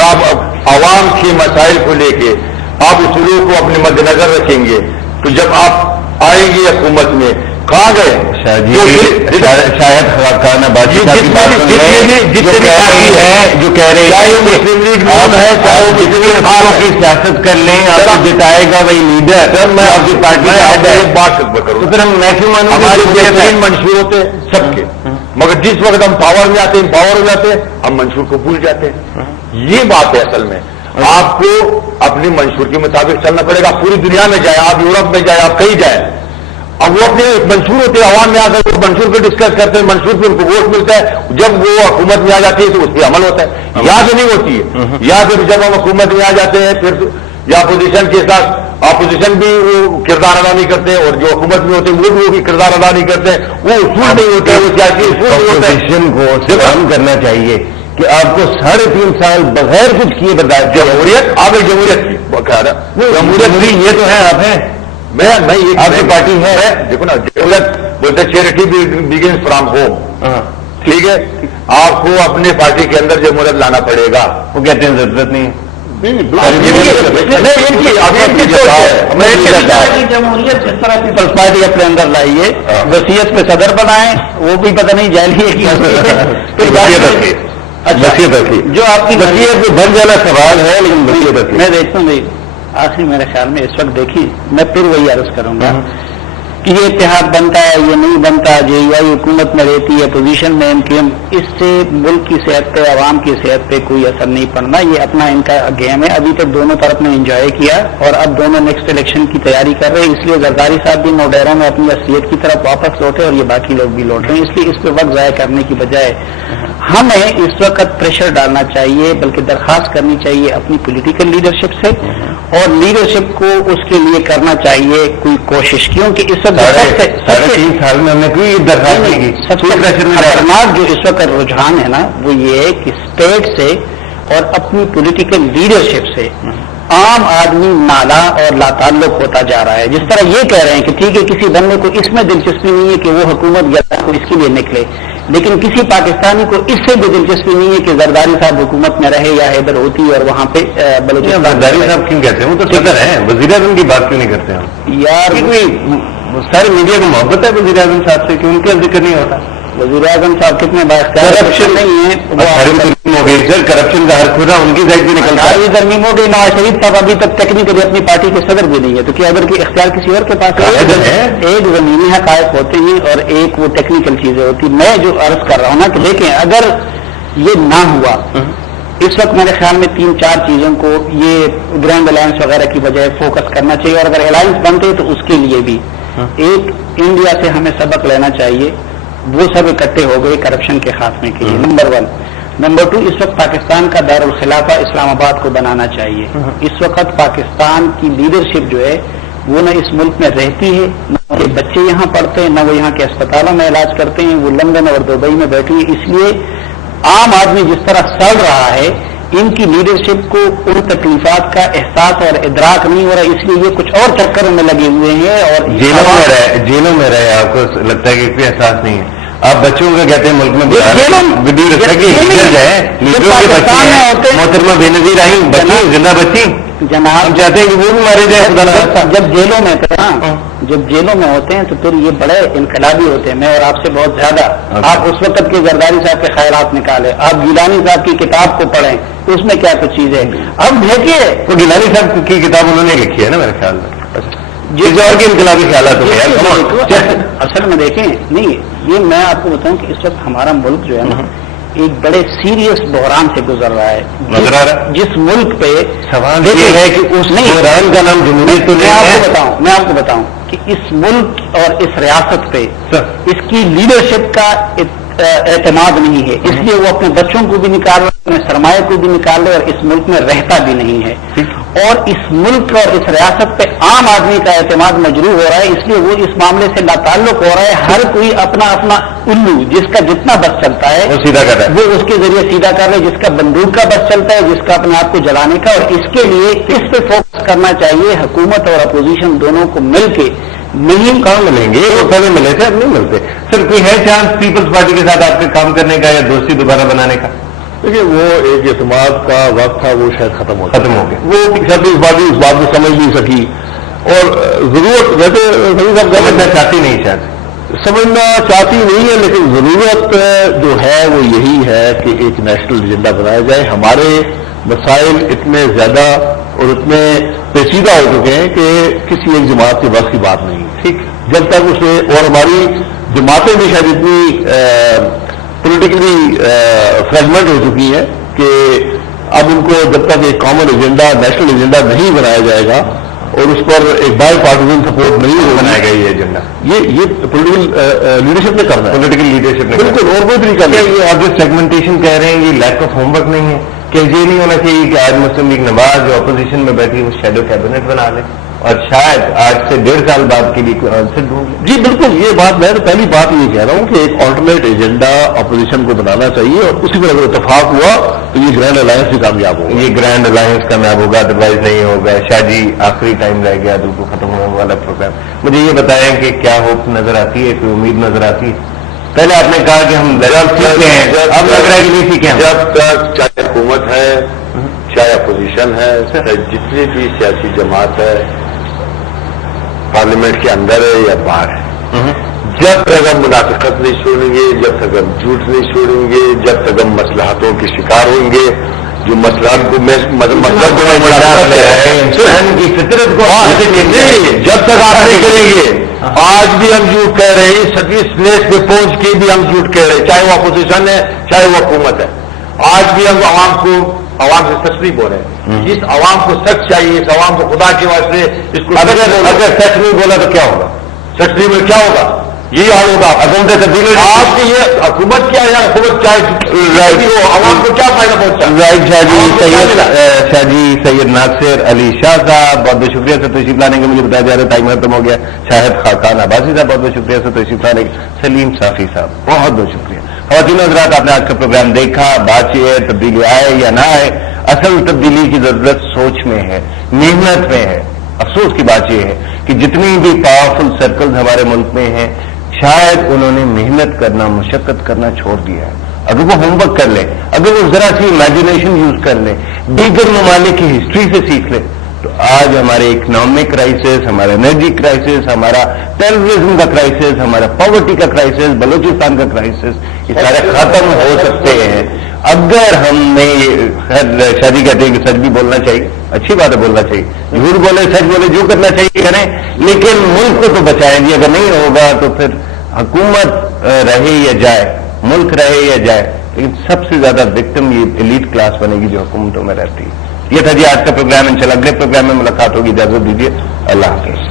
اگر آپ عوام کے مسائل کو لے کے آپ اصولوں کو اپنے مد نظر رکھیں گے تو جب آپ آئیں گے حکومت میں کہاں گئے شاید خواکانہ بازی جو کہہ رہے ہیں مسلم لیگ ہے چاہے وہ کی سیاست کر لیں آپ جتائے گا وہی لیڈر میں آپ کی پارٹی بات کروں تو پھر ہم میکسیمم ہمارے بہترین منشور ہوتے ہیں سب کے، مگر جس وقت ہم پاور میں آتے ہیں پاور میں آتے ہیں ہم منشور کو بھول جاتے ہیں. یہ بات ہے اصل میں آپ کو اپنے منشور کے مطابق چلنا پڑے گا. پوری دنیا میں جائے آپ، یورپ میں جائے آپ، کہیں جائیں، اب وہ اپنے منشور ہوتے ہیں عوام میں آ کر وہ منشور پہ ڈسکس کرتے ہیں، منشور پہ ان کو ووٹ ملتا ہے. جب وہ حکومت میں آ جاتی ہے تو اس پہ عمل ہوتا ہے. یہاں سے نہیں ہوتی ہے. یہاں سے جب ہم حکومت میں آ جاتے ہیں پھر یا اپوزیشن کے ساتھ اپوزیشن بھی وہ کردار ادا نہیں کرتے اور جو حکومت میں ہوتے ہیں وہ بھی وہ بھی کردار ادا نہیں کرتے. وہ اصول نہیں ہوتے، وہ سیاسی اصول نہیں ہوتے. اپوزیشن کو سلام کرنا چاہیے کہ آپ کو 3.5 سال بغیر کچھ کیے برداشت. جمہوریت آپ ایک جمہوریت کی جمہوریت بھی یہ تو ہے آپ ہیں، میں آپ کی پارٹی ہے. دیکھو نا جمہوریت بولتے چیریٹی بگنز فرام ہوم. ٹھیک ہے، آپ کو اپنے پارٹی کے اندر جمہوریت لانا پڑے گا. وہ کہتے ہیں ضرورت نہیں ہے. جمہوریت جس طرح پیپلز پارٹی اپنے اندر لائیے، وصیت پہ صدر بنائیں، وہ بھی پتہ نہیں جعلی ہے کہ جو آپ کی وصیت پہ بن جانا سوال ہے، لیکن وصیت میں دیکھتا ہوں بھائی آخری میرے خیال میں اس وقت دیکھی میں پھر وہی عرض کروں گا کہ یہ اتحاد بنتا ہے یہ نہیں بنتا، JUI حکومت میں رہتی ہے، پوزیشن میں MKM، اس سے ملک کی صحت پہ عوام کی صحت پہ کوئی اثر نہیں پڑنا. یہ اپنا ان کا گیم ہے. ابھی تک دونوں طرف نے انجوائے کیا اور اب دونوں نیکسٹ الیکشن کی تیاری کر رہے ہیں. اس لیے زرداری صاحب بھی موڈیرا میں اپنی اصلیت کی طرف واپس لوٹے اور یہ باقی لوگ بھی لوٹ رہے ہیں. اس لیے اس پہ وقت ضائع کرنے کی بجائے ہمیں اس وقت پریشر ڈالنا چاہیے، بلکہ درخواست کرنی چاہیے اپنی پولیٹیکل لیڈرشپ سے، اور لیڈرشپ کو اس کے لیے کرنا چاہیے کوئی کوشش. کیونکہ اس وقت 3.5 سال میں ہم نے کوئی درخواست نہیں کی. سب سے خطرناک جو اس وقت رجحان ہے نا وہ یہ ہے کہ اسٹیٹ سے اور اپنی پولیٹیکل لیڈرشپ سے عام آدمی نالا اور لاتعلق ہوتا جا رہا ہے. جس طرح یہ کہہ رہے ہیں کہ ٹھیک ہے کسی بندے کو اس میں دلچسپی نہیں ہے کہ وہ حکومت یا کو اس کے لیے نکلے، لیکن کسی پاکستانی کو اس سے بھی دلچسپی نہیں ہے کہ زرداری صاحب حکومت میں رہے یا حیدر ہوتی اور وہاں پہ بلوچستان. زرداری صاحب کیوں کہتے ہیں؟ وہ تو صدر ہیں، وزیر اعظم کی بات کیوں نہیں کرتے ہم؟ یار سارے میڈیا کو محبت ہے وزیر اعظم صاحب سے کہ ان کا ذکر نہیں ہوتا. وزیر اعظم صاحب کتنے کرپشن نہیں ہے، کرپشن کا ہر کھلا ان کی سائڈ بھی نکلتا ہے. ترمیم ہو گئی. نواز شریف صاحب ابھی تک ٹیکنیکلی اپنی پارٹی کے صدر بھی نہیں ہے، تو کیا اگر کی اختیار کسی اور کے پاس ہے؟ ایک زمینی حقائق ہوتے ہیں اور ایک وہ ٹیکنیکل چیزیں ہوتی. میں جو عرض کر رہا ہوں نا کہ دیکھیں اگر یہ نہ ہوا اس وقت میرے خیال میں 3-4 چیزوں کو یہ گرینڈ الائنس وغیرہ کی بجائے فوکس کرنا چاہیے. اور اگر الائنس بنتے تو اس کے لیے بھی ایک انڈیا سے ہمیں سبق لینا چاہیے. وہ سب اکٹھے ہو گئے کرپشن کے خاتمے کے لیے، نمبر 1. نمبر 2، اس وقت پاکستان کا دارالخلافہ اسلام آباد کو بنانا چاہیے. اس وقت پاکستان کی لیڈرشپ جو ہے وہ نہ اس ملک میں رہتی ہے، نہ کہ بچے یہاں پڑھتے ہیں، نہ وہ یہاں کے اسپتالوں میں علاج کرتے ہیں، وہ لندن اور دبئی میں بیٹھی ہے. اس لیے عام آدمی جس طرح سڑ رہا ہے ان کی لیڈرشپ کو ان تکلیفات کا احساس اور ادراک نہیں ہو رہا. اس لیے یہ کچھ اور چکروں میں لگے ہوئے ہیں اور جیلوں میں رہے. آپ کو لگتا ہے کہ کوئی احساس نہیں ہے. آپ بچوں کا کہتے ہیں ملک میں محترمہ بے نظیر آئی بچی زندہ بچی جناب ہم چاہتے ہیں کہ وہ بھی مارے جائے. جب جیلوں میں تھے نا، جب جیلوں میں ہوتے ہیں تو پھر یہ بڑے انقلابی ہوتے ہیں. میں اور آپ سے بہت زیادہ. آپ اس وقت کے زرداری صاحب کے خیالات نکالے، آپ گیلانی صاحب کی کتاب کو پڑھیں تو اس میں کیا کچھ چیز ہے. اب دیکھیے وہ گیلانی صاحب کی کتاب انہوں نے لکھی ہے نا میرے خیال میں، جس اور کے انقلابی خیالات ہو. اصل میں دیکھیں نہیں، یہ میں آپ کو بتاؤں کہ اس وقت ہمارا ملک جو ہے نا ایک بڑے سیریس بحران سے گزر رہا ہے. جس ملک پہ سوال یہ ہے کہ اس بحران کا نام جمہوریت تو میں آپ کو بتاؤں کہ اس ملک اور اس ریاست پہ اس کی لیڈرشپ کا اعتماد نہیں ہے. اس لیے وہ اپنے بچوں کو بھی نکال رہے، اپنے سرمایہ کو بھی نکال رہے اور اس ملک میں رہتا بھی نہیں ہے. اور اس ملک اور اس ریاست پہ عام آدمی کا اعتماد مجروح ہو رہا ہے. اس لیے وہ اس معاملے سے لاتعلق ہو رہا ہے. ہر کوئی اپنا اپنا الو جس کا جتنا بس چلتا ہے وہ سیدھا کر رہا ہے، وہ اس کے ذریعے سیدھا کر رہے ہیں. جس کا بندوق کا بس چلتا ہے، جس کا اپنے آپ کو جلانے کا. اور اس کے لیے اس پہ فوکس کرنا چاہیے. حکومت اور اپوزیشن دونوں کو مل کے نہیں کہاں ملیں گے؟ وہ پہلے ملے تھے، اب نہیں ملتے. سر کوئی ہے چانس پیپلز پارٹی کے ساتھ آپ کے کام کرنے کا یا دوستی دوبارہ بنانے کا؟ دیکھیے وہ ایک اعتماد کا وقت تھا، وہ شاید ختم ہو گیا. وہ شاید اس بات کو سمجھ نہیں سکی، اور ضرورت ویسے سمجھنا چاہتی نہیں، شاید سمجھنا چاہتی نہیں ہے، لیکن ضرورت جو ہے وہ یہی ہے کہ ایک نیشنل ایجنڈا بنایا جائے. ہمارے مسائل اتنے زیادہ اور اتنے پیچیدہ ہو چکے ہیں کہ کسی ایک جماعت کے بس کی بات نہیں. ٹھیک، جب تک اسے، اور ہماری جماعتیں بھی شاید اتنی پولیٹیکلی فریگمنٹ ہو چکی ہیں کہ اب ان کو جب تک ایک کامن ایجنڈا، نیشنل ایجنڈا نہیں بنایا جائے گا اور اس پر ایک بائی پارٹیزن سپورٹ نہیں بنایا گیا یہ ایجنڈا، یہ پولیٹیکل لیڈرشپ نے کرنا ہے. پولیٹیکل لیڈرشپ نے بالکل، اور کوئی طریقہ نہیں. یہ آپ جو سیگمنٹیشن کہہ رہے ہیں یہ لیک آف ہوم ورک نہیں ہے کہ یہ نہیں ہونا چاہیے کہ آج مسلم لیگ نواز جو اپوزیشن میں بیٹھی وہ شیڈو کیبنٹ بنا لے اور شاید آج سے 1.5 سال بعد کے لیے کوئی آنسر ڈھونڈ لے. جی بالکل، یہ بات میں تو پہلی بات یہ کہہ رہا ہوں کہ ایک آلٹرنیٹ ایجنڈا اپوزیشن کو بنانا چاہیے، اور اسی پر اگر اتفاق ہوا تو یہ گرینڈ الائنس بھی کامیاب ہوگا. یہ گرینڈ الائنس کامیاب ہوگا، ادروائز نہیں ہوگا. شاہ جی آخری ٹائم رہ گیا بالکل ختم ہونے والا پروگرام. مجھے یہ بتائیں کہ کیا ہوپ نظر آتی ہے، کوئی امید نظر آتی ہے؟ پہلے آپ نے کہا کہ ہم سیکھتے ہیں، اب لگ رہا ہے کہ نہیں سیکھیں. جب تک چاہے حکومت ہے چاہے اپوزیشن ہے، جتنی بھی سیاسی جماعت ہے پارلیمنٹ کے اندر ہے یا باہر ہے، جب تک ہم منافقت نہیں چھوڑیں گے، جب تک ہم جھوٹ نہیں چھوڑیں گے، جب تک ہم مصلحتوں کے شکار ہوں گے، جو مسئلہ کو کی فطرت کو جب تک آپ نہیں کریں گے. آج بھی ہم جھوٹ کہہ رہے ہیں، سروس پلیس پہ پہنچ کے بھی ہم جھوٹ کہہ رہے ہیں، چاہے وہ اپوزیشن ہے چاہے وہ حکومت ہے. آج بھی ہم عوام سے سچ نہیں بول رہے ہیں. جس عوام کو سچ چاہیے، اس عوام کو خدا کے واسطے اس کو اگر سچ نہیں بولا تو کیا ہوگا؟ سچ نہیں میں کیا ہوگا؟ یہی حال ہوگا. حکومت تبدیلی آپ کی یہ حکومت کیا ہے، حکومت چاہے عوام کو کیا فائدہ پہنچا؟ زاہد شاہ جی، سید ناصر علی شاہ صاحب بہت بہت شکریہ سے تشریف لانے کے. مجھے بتایا جا رہا ہے ٹائم ختم ہو گیا. شاہد خاقان عباسی صاحب بہت بہت شکریہ سے تشریف لانے کے. سلیم صافی صاحب بہت بہت شکریہ. خواتین حضرات، آپ نے آج کا پروگرام دیکھا. بات یہ ہے تبدیلی آئے یا نہ آئے، اصل تبدیلی کی ضرورت سوچ میں ہے، محنت میں ہے. افسوس کی بات یہ ہے کہ جتنی بھی پاورفل سرکلز ہمارے ملک میں ہیں شاید انہوں نے محنت کرنا، مشقت کرنا چھوڑ دیا ہے. اگر وہ ہوم ورک کر لیں، اگر وہ ذرا سی امیجنیشن یوز کر لیں، دیگر ممالک کی ہسٹری سے سیکھ لیں، تو آج ہمارے اکنامک کرائسس، ہمارا انرجی کرائسس، ہمارا ٹیررزم کا کرائسس، ہمارا پاورٹی کا کرائسس، بلوچستان کا کرائسس، یہ سارے ختم ہو سکتے ہیں اگر ہم نے. شادی کہتے ہیں کہ سچ بھی بولنا چاہیے، اچھی بات ہے بولنا چاہیے، جھوٹ بولے سچ بولے، جو کرنا چاہیے کریں، لیکن ملک کو تو بچائیں گے. اگر نہیں ہوگا تو پھر حکومت رہے یا جائے، ملک رہے یا جائے، لیکن سب سے زیادہ وکٹم یہ ایلیٹ کلاس بنے گی جو حکومتوں میں رہتی ہے. یہ تھا جی آج کا پروگرام. انشاءاللہ اگلے پروگرام میں ملاقات ہوگی. اجازت دیجیے. اللہ حافظ.